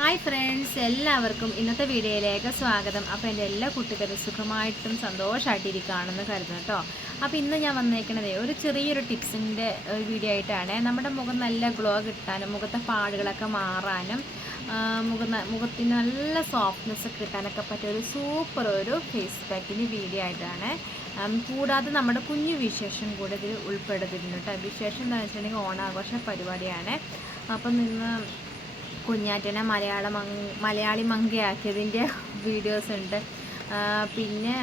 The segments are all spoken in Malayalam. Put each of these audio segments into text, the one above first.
ഹായ് ഫ്രണ്ട്സ്, എല്ലാവർക്കും ഇന്നത്തെ വീഡിയോയിലേക്ക് സ്വാഗതം. അപ്പോൾ എൻ്റെ എല്ലാ കുട്ടികളും സുഖമായിട്ടും സന്തോഷമായിട്ടിരിക്കുകയാണെന്ന് കരുതുന്നു കേട്ടോ. അപ്പോൾ ഇന്ന് ഞാൻ വന്നേക്കണത് ഒരു ചെറിയൊരു ടിപ്സിൻ്റെ വീഡിയോ ആയിട്ടാണ്. നമ്മുടെ മുഖം നല്ല ഗ്ലോ കിട്ടാനും മുഖത്തെ പാടുകളൊക്കെ മാറാനും മുഖത്തിന് നല്ല സോഫ്റ്റ്നെസ് കിട്ടാനൊക്കെ പറ്റിയ ഒരു സൂപ്പർ ഒരു ഫേസ് പാക്കിൻ്റെ വീഡിയോ ആയിട്ടാണ്. കൂടാതെ നമ്മുടെ കുഞ്ഞു വിശേഷം കൂടെ ഇതിൽ ഉൾപ്പെടുത്തിയിട്ടുണ്ട് കേട്ടോ. വിശേഷം എന്താണെന്ന് വെച്ചിട്ടുണ്ടെങ്കിൽ ഓണാഘോഷ പരിപാടിയാണ്. അപ്പം നിന്ന് കുഞ്ഞാറ്റനെ മലയാളി മങ്കയാക്കിയതിൻ്റെ വീഡിയോസ് ഉണ്ട്. പിന്നെ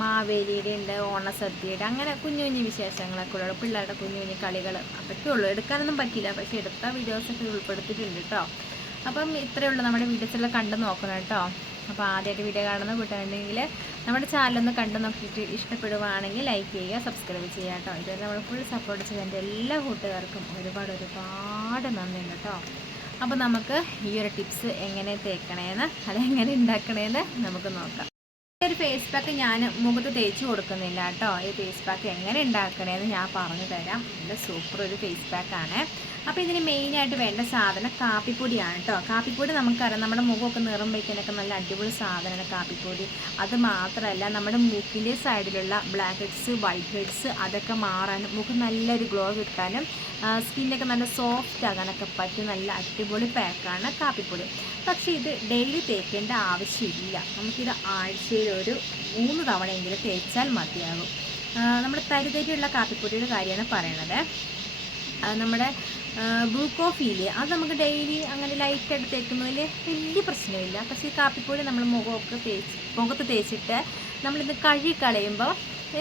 മാവേലിയുടെ ഉണ്ട്, ഓണസദ്യയുടെ, അങ്ങനെ കുഞ്ഞു കുഞ്ഞു വിശേഷങ്ങളൊക്കെ ഉള്ളൂ. പിള്ളേരുടെ കുഞ്ഞു കുഞ്ഞു കളികൾ അതൊക്കെ ഉള്ളൂ. എടുക്കാനൊന്നും പറ്റില്ല, പക്ഷേ എടുത്ത വീഡിയോസൊക്കെ ഉൾപ്പെടുത്തിയിട്ടുണ്ട് കേട്ടോ. അപ്പം ഇത്രയേ ഉള്ളൂ. നമ്മുടെ വീഡിയോസെല്ലാം കണ്ടു നോക്കണം കേട്ടോ. അപ്പോൾ ആദ്യമായിട്ട് വീഡിയോ കാണുന്ന കൂട്ടുകാരുണ്ടെങ്കിൽ നമ്മുടെ ചാനലൊന്ന് കണ്ടു നോക്കിയിട്ട് ഇഷ്ടപ്പെടുവാണെങ്കിൽ ലൈക്ക് ചെയ്യുക, സബ്സ്ക്രൈബ് ചെയ്യുക കേട്ടോ. ഇതുവരെ നമ്മൾ ഫുൾ സപ്പോർട്ട് ചെയ്ത എൻ്റെ എല്ലാ കൂട്ടുകാർക്കും ഒരുപാട് നന്ദിയുണ്ട് കേട്ടോ. അപ്പോൾ നമുക്ക് ഈ ഒരു ടിപ്സ് എങ്ങനെ തേക്കണേന്ന് അതെങ്ങനെ ഉണ്ടാക്കണേന്ന് നമുക്ക് നോക്കാം. ഈ ഒരു ഫേസ് പാക്ക് ഞാൻ മുഖത്ത് തേച്ച് കൊടുക്കുന്നില്ല കേട്ടോ. ഈ ഫേസ് പാക്ക് എങ്ങനെ ഉണ്ടാക്കണേന്ന് ഞാൻ പറഞ്ഞു തരാം. നല്ല സൂപ്പർ ഒരു ഫേസ് പാക്കാണ്. അപ്പോൾ ഇതിന് മെയിനായിട്ട് വേണ്ട സാധനം കാപ്പിപ്പൊടിയാണ് കേട്ടോ. കാപ്പിപ്പൊടി നമുക്കറിയാം, നമ്മുടെ മുഖമൊക്കെ നിറം വയ്ക്കാനൊക്കെ നല്ല അടിപൊളി സാധനമാണ് കാപ്പിപ്പൊടി. അത് മാത്രമല്ല, നമ്മുടെ മൂക്കിൻ്റെ സൈഡിലുള്ള ബ്ലാക്ക് ഹെഡ്സ്, വൈറ്റ് ഹെഡ്സ് അതൊക്കെ മാറാനും മുഖം നല്ലൊരു ഗ്ലോ കിട്ടാനും സ്കിന്നൊക്കെ നല്ല സോഫ്റ്റ് ആകാനൊക്കെ പറ്റിയ നല്ല അടിപൊളി പാക്കാണ് കാപ്പിപ്പൊടി. പക്ഷേ ഇത് ഡെയിലി തേക്കേണ്ട ആവശ്യമില്ല. നമുക്കിത് ആഴ്ചയിൽ ഒരു 3 തവണയെങ്കിലും തേച്ചാൽ മതിയാകും. നമ്മുടെ തരിതരിയുള്ള കാപ്പിപ്പൊടിയുടെ കാര്യമാണ് പറയണത്. നമ്മുടെ ബ്രൂ കോഫിയില്ലേ, അത് നമുക്ക് ഡെയിലി അങ്ങനെ ലൈറ്റായിട്ട് തേക്കുന്നതിൽ വലിയ പ്രശ്നമില്ല. പക്ഷേ ഈ കാപ്പിപ്പൊടി നമ്മൾ മുഖത്ത് തേച്ചിട്ട് നമ്മളിത് കഴുകിക്കളയുമ്പോൾ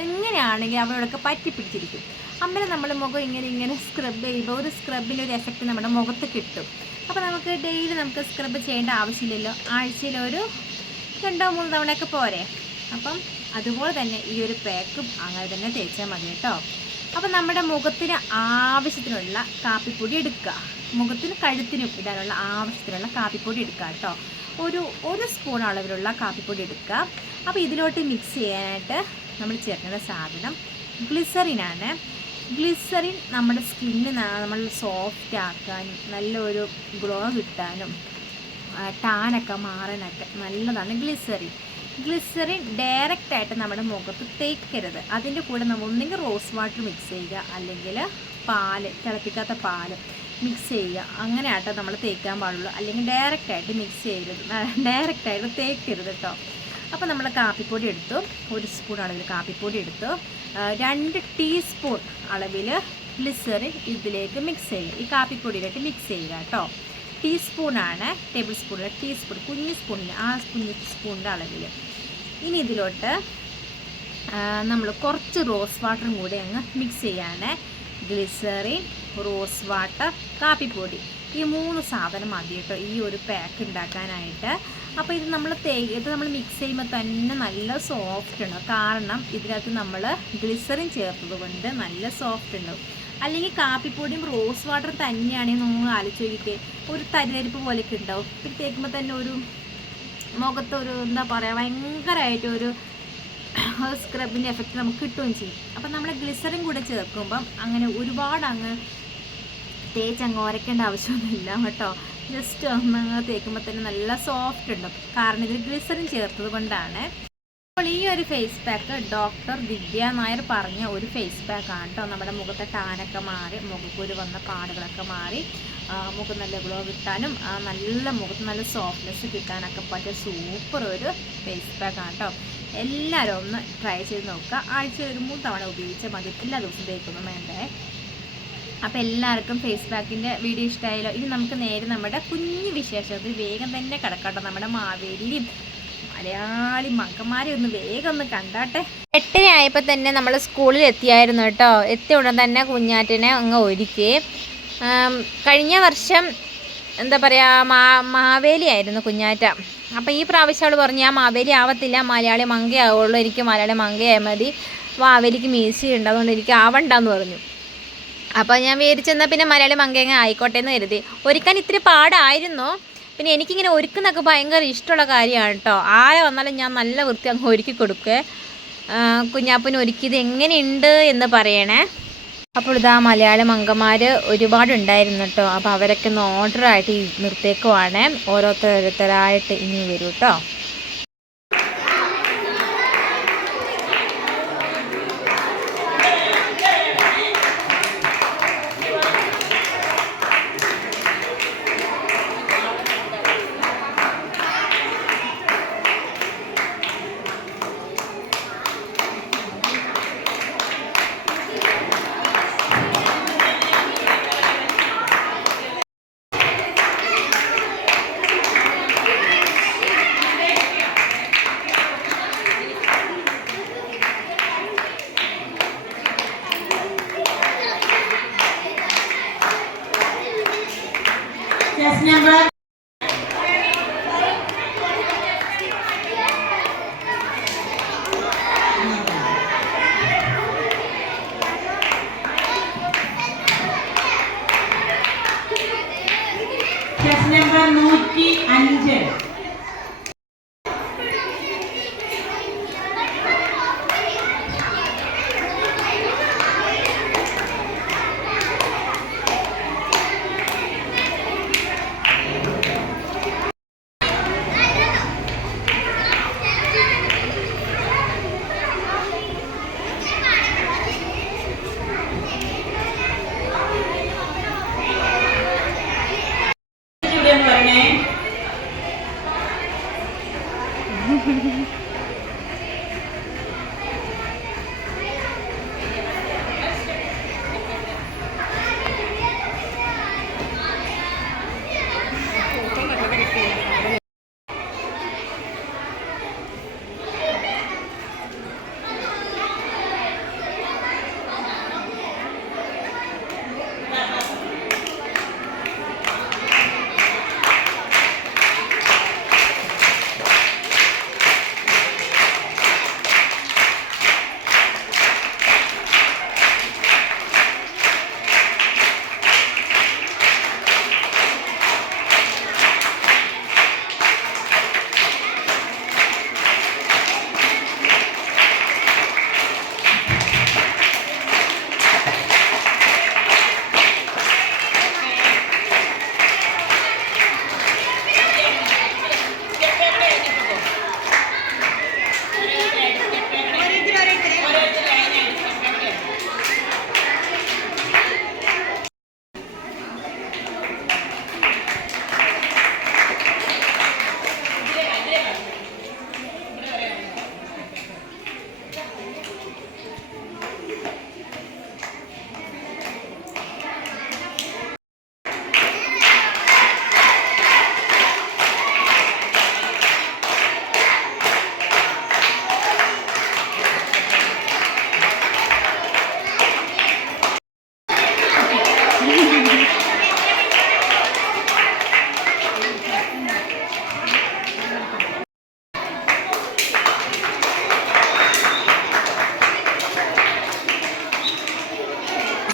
എങ്ങനെയാണെങ്കിൽ അവരോടൊക്കെ പറ്റിപ്പിടിച്ചിരിക്കും. അന്നേരം നമ്മൾ മുഖം ഇങ്ങനെ സ്ക്രബ് ചെയ്യുമ്പോൾ ഒരു സ്ക്രബിൻ്റെ ഒരു എഫക്റ്റ് നമ്മുടെ മുഖത്ത് കിട്ടും. അപ്പോൾ നമുക്ക് ഡെയിലി നമുക്ക് സ്ക്രബ് ചെയ്യേണ്ട ആവശ്യമില്ലല്ലോ. ആഴ്ചയിൽ ഒരു 2-3 തവണയൊക്കെ പോരെ. അപ്പം അതുപോലെ തന്നെ ഈ ഒരു പാക്കും അങ്ങനെ തന്നെ തേച്ചാൽ മതി കേട്ടോ. അപ്പം നമ്മുടെ മുഖത്തിന് ആവശ്യത്തിനുള്ള കാപ്പിപ്പൊടി എടുക്കുക. മുഖത്തിന് കഴുത്തിനും ഇടാനുള്ള ആവശ്യത്തിനുള്ള കാപ്പിപ്പൊടി എടുക്കുക കേട്ടോ. ഒരു സ്പൂൺ അളവിലുള്ള കാപ്പിപ്പൊടി എടുക്കുക. അപ്പോൾ ഇതിലോട്ട് മിക്സ് ചെയ്യാനായിട്ട് നമ്മൾ ചേർക്കേണ്ട സാധനം ഗ്ലിസറിനാണ്. ഗ്ലിസറിൻ നമ്മുടെ സ്കിന്ന് നമ്മൾ സോഫ്റ്റ് ആക്കാനും നല്ലൊരു ഗ്ലോ കിട്ടാനും ടാനൊക്കെ മാറാനൊക്കെ നല്ലതാണ് ഗ്ലിസറിൻ ഡയറക്റ്റായിട്ട് നമ്മുടെ മുഖത്ത് തേക്കരുത്. അതിൻ്റെ കൂടെ നമ്മൾ ഒന്നെങ്കിൽ റോസ് വാട്ടർ മിക്സ് ചെയ്യുക, അല്ലെങ്കിൽ തിളപ്പിക്കാത്ത പാല് മിക്സ് ചെയ്യുക. അങ്ങനെ ആട്ടോ നമ്മൾ തേക്കാൻ പാടുള്ളൂ. അല്ലെങ്കിൽ ഡയറക്റ്റായിട്ട് ഡയറക്റ്റായിട്ട് തേക്കരുത് കേട്ടോ. അപ്പോൾ നമ്മൾ കാപ്പിപ്പൊടി എടുത്തു, 1 സ്പൂൺ അളവിൽ കാപ്പിപ്പൊടി എടുത്തു, 2 ടീസ്പൂൺ അളവിൽ ഗ്ലിസറിൻ ഇതിലേക്ക് മിക്സ് ചെയ്യുക. ഈ കാപ്പിപ്പൊടിയിലേക്ക് മിക്സ് ചെയ്യുക കേട്ടോ. ടീസ്പൂണാണ്, ടേബിൾ സ്പൂണിൽ ടീസ്പൂൺ, കുഞ്ഞു സ്പൂണിൽ കുഞ്ഞു സ്പൂണിൻ്റെ അളവിൽ. ഇനി ഇതിലോട്ട് നമ്മൾ കുറച്ച് റോസ് വാട്ടറും കൂടി അങ്ങ് മിക്സ് ചെയ്യാണ്. ഗ്ലിസറിൻ, റോസ് വാട്ടർ, കാപ്പിപ്പൊടി, ഈ 3 സാധനം മതി കേട്ടോ ഈ ഒരു പാക്ക് ഉണ്ടാക്കാനായിട്ട്. അപ്പോൾ ഇത് നമ്മൾ മിക്സ് ചെയ്യുമ്പോൾ തന്നെ നല്ല സോഫ്റ്റ് ഉണ്ടാവും. കാരണം ഇതിനകത്ത് നമ്മൾ ഗ്ലിസറിൻ ചേർത്തത് കൊണ്ട് നല്ല സോഫ്റ്റ് ഉണ്ടാവും. അല്ലെങ്കിൽ കാപ്പിപ്പൊടിയും റോസ് വാട്ടർ തന്നെയാണെങ്കിൽ നമ്മൾ ആലോചിച്ച് നോക്കിയിട്ട് ഒരു തരിതരിപ്പ് പോലെയൊക്കെ ഉണ്ടാവും. പിന്നെ തേക്കുമ്പോൾ തന്നെ ഒരു മുഖത്തൊരു എന്താ പറയുക, ഭയങ്കരമായിട്ടൊരു സ്ക്രബിൻ്റെ എഫക്റ്റ് നമുക്ക് കിട്ടുകയും ചെയ്യും. അപ്പം നമ്മൾ ഗ്ലിസറിൻ കൂടെ ചേർക്കുമ്പം അങ്ങനെ ഒരുപാട് അങ്ങ് തേച്ചങ്ങ് ഉരയ്ക്കേണ്ട ആവശ്യമൊന്നുമില്ല കേട്ടോ. ജസ്റ്റ് ഒന്ന് തേക്കുമ്പോൾ തന്നെ നല്ല സോഫ്റ്റ് ഉണ്ടാവും. കാരണം ഇതിൽ ഗ്ലിസറിൻ ചേർത്തത് കൊണ്ടാണ്. അപ്പോൾ ഈ ഒരു ഫേസ് പാക്ക് ഡോക്ടർ ദിവ്യ നായർ പറഞ്ഞ ഒരു ഫേസ് പാക്കാണ് കേട്ടോ. നമ്മുടെ മുഖത്തെ ടാനൊക്കെ മാറി, മുഖക്കുരു വന്ന പാടുകളൊക്കെ മാറി മുഖം നല്ല ഗ്ലോ കിട്ടാനും മുഖത്ത് നല്ല സോഫ്റ്റ്നെസ് കിട്ടാനൊക്കെ പറ്റിയ സൂപ്പർ ഒരു ഫേസ് പാക്കാണ് കേട്ടോ. എല്ലാവരും ഒന്ന് ട്രൈ ചെയ്ത് നോക്കുക. ആഴ്ചയിൽ ഒരു 3 തവണ ഉപയോഗിച്ചാൽ മതി. എല്ലാ ദിവസവും തേക്കൊന്നും വേണ്ടേ. അപ്പോൾ എല്ലാവർക്കും ഫേസ് പാക്കിൻ്റെ വീഡിയോ ഇഷ്ടമായല്ലോ. ഇനി നമുക്ക് നേരെ നമ്മുടെ കുഞ്ഞു വിശേഷത്തിൽ വേഗം തന്നെ കിടക്കട്ടെ. നമ്മുടെ മാവേലിയും മലയാളി മക്കന്മാരെ വേഗം ഒന്ന് കണ്ടാട്ടെ. 8 ആയപ്പോൾ തന്നെ നമ്മൾ സ്കൂളിൽ എത്തിയായിരുന്നു കേട്ടോ. എത്തിയ ഉടൻ തന്നെ കുഞ്ഞാറ്റിനെ അങ്ങ് ഒരുക്കി. കഴിഞ്ഞ വർഷം എന്താ പറയുക, മാവേലി ആയിരുന്നു കുഞ്ഞാറ്റ. അപ്പോൾ ഈ പ്രാവശ്യം അവൾ പറഞ്ഞു, ഞാൻ മാവേലി ആവത്തില്ല, മലയാളി മങ്കയാവുള്ളൂ, എനിക്ക് മലയാളി മങ്കയായാൽ മതി, മാവേലിക്ക് മീശ ഉണ്ട്, അതുകൊണ്ട് എനിക്ക് ആവണ്ടെന്ന് പറഞ്ഞു. അപ്പോൾ ഞാൻ വിചാരിച്ചെന്നാൽ പിന്നെ മലയാളി മങ്കയങ്ങ ആയിക്കോട്ടെ എന്ന് കരുതി. ഒരുക്കാൻ ഇത്തിരി പാടായിരുന്നു. പിന്നെ എനിക്കിങ്ങനെ ഒരുക്കുന്നൊക്കെ ഭയങ്കര ഇഷ്ടമുള്ള കാര്യമാണ് കേട്ടോ. ആരെ വന്നാലും ഞാൻ നല്ല വൃത്തി അങ്ങ് ഒരുക്കി കൊടുക്കുക. കുഞ്ഞാപ്പിന് ഒരുക്കിയത് എങ്ങനെയുണ്ട് എന്ന് പറയണേ. അപ്പോൾ ഇതാ മലയാളം അംഗന്മാർ ഒരുപാടുണ്ടായിരുന്നു കേട്ടോ. അപ്പോൾ അവരൊക്കെ ഒന്ന് ഓർഡറായിട്ട് നിർത്തേക്കുവാണ്. ഓരോരുത്തരായിട്ട് ഇനി വരും കേട്ടോ. Yes, number. Yes, number 105.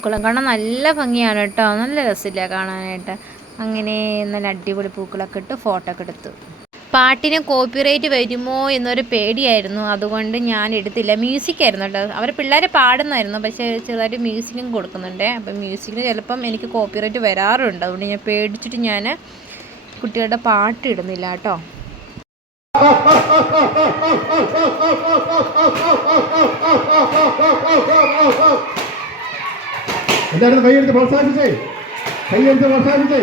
പൂക്കളം കാണാൻ നല്ല ഭംഗിയാണ് കേട്ടോ. നല്ല രസമില്ല കാണാനായിട്ട്. അങ്ങനെ നല്ല അടിപൊളി പൂക്കളൊക്കെ ഇട്ട് ഫോട്ടോ ഒക്കെ എടുത്തു. പാട്ടിന് കോപ്പിറൈറ്റ് വരുമോ എന്നൊരു പേടിയായിരുന്നു, അതുകൊണ്ട് ഞാൻ എടുത്തില്ല. മ്യൂസിക് ആയിരുന്നു കേട്ടോ. അവർ പിള്ളേരെ പാടുന്നായിരുന്നു, പക്ഷേ ചെറുതായിട്ട് മ്യൂസിക്കും കൊടുക്കുന്നുണ്ട്. അപ്പം മ്യൂസിക്കിന് ചിലപ്പം എനിക്ക് കോപ്പിറൈറ്റ് വരാറുണ്ട്. അതുകൊണ്ട് ഞാൻ പേടിച്ചിട്ട് ഞാൻ കുട്ടികളുടെ പാട്ട് ഇടുന്നില്ല കേട്ടോ. എല്ലാവരും കൈയെടുത്ത് പ്രോത്സാഹിപ്പിച്ചേ, കൈയെടുത്ത് പ്രോത്സാഹിപ്പിച്ചേ.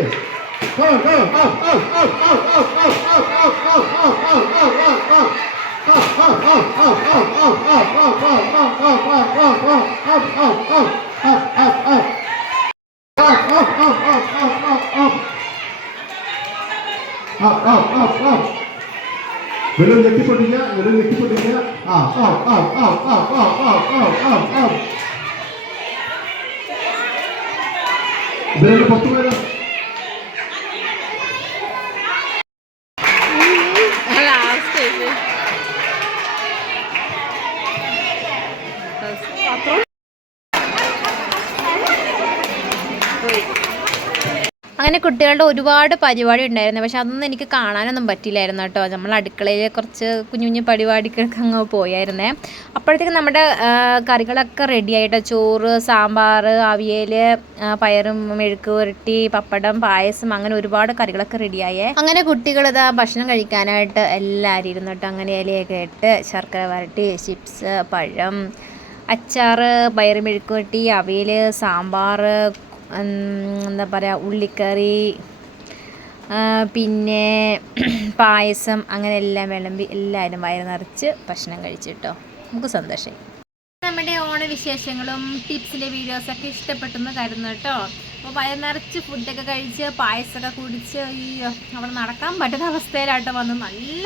വെള്ളം ഞെട്ടിപ്പൊട്ടിക്കുക, വെള്ളം ഞെട്ടിപ്പൊട്ടിക്കുക. ഇതിലേക്ക് 10 പേര്. അങ്ങനെ അങ്ങനെ കുട്ടികളുടെ ഒരുപാട് പരിപാടി ഉണ്ടായിരുന്നു. പക്ഷെ അതൊന്നും എനിക്ക് കാണാനൊന്നും പറ്റില്ലായിരുന്നു കേട്ടോ. നമ്മൾ അടുക്കളയിൽ കുറച്ച് കുഞ്ഞു കുഞ്ഞു പരിപാടിക്കൊക്കെ അങ്ങ് പോയായിരുന്നേ. അപ്പോഴത്തേക്കും നമ്മുടെ കറികളൊക്കെ റെഡി ആയിട്ടോ. ചോറ്, സാമ്പാർ, അവിയൽ, പയറും മെഴുക്ക് പുരട്ടി, പപ്പടം, പായസം, അങ്ങനെ ഒരുപാട് കറികളൊക്കെ റെഡിയായേ. അങ്ങനെ കുട്ടികളിതാ ഭക്ഷണം കഴിക്കാനായിട്ട് എല്ലാവരും ഇരുന്നു കേട്ടോ. അങ്ങനെ ഇലയൊക്കെ ഇട്ട് ശർക്കര വരട്ടി, ചിപ്സ്, പഴം, അച്ചാർ, പയറ് മെഴുക്ക് പുരട്ടി, അവിയൽ, സാമ്പാർ, എന്താ പറയുക, ഉള്ളിക്കറി, പിന്നെ പായസം, അങ്ങനെ എല്ലാം വിളമ്പി എല്ലാവരും വയറ് നിറച്ച് ഭക്ഷണം കഴിച്ചിട്ടോ. നമുക്ക് സന്തോഷമായി. നമ്മുടെ ഓണവിശേഷങ്ങളും ടിപ്സിൻ്റെ വീഡിയോസൊക്കെ ഇഷ്ടപ്പെട്ടെന്ന് കരുതുന്നു കേട്ടോ. അപ്പോൾ വയറ് നിറച്ച് ഫുഡൊക്കെ കഴിച്ച് പായസമൊക്കെ കുടിച്ച് അവിടെ നടക്കാൻ പറ്റുന്ന അവസ്ഥയിലാട്ടോ വന്ന്. നല്ല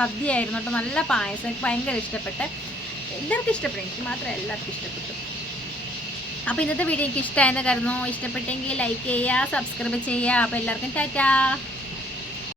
സദ്യയായിരുന്നു കേട്ടോ. നല്ല പായസം, എനിക്ക് ഭയങ്കര ഇഷ്ടപ്പെട്ട്. എല്ലാവർക്കും ഇഷ്ടപ്പെട്ടു, എനിക്ക് മാത്രമേ എല്ലാവർക്കും ഇഷ്ടപ്പെട്ടു. അപ്പോൾ ഇന്നത്തെ വീഡിയോ എനിക്ക് ഇഷ്ടമായെന്ന് കരുതുന്നു. ഇഷ്ടപ്പെട്ടെങ്കിൽ ലൈക്ക് ചെയ്യുക, സബ്സ്ക്രൈബ് ചെയ്യുക. അപ്പോൾ എല്ലാവർക്കും ടാറ്റാ.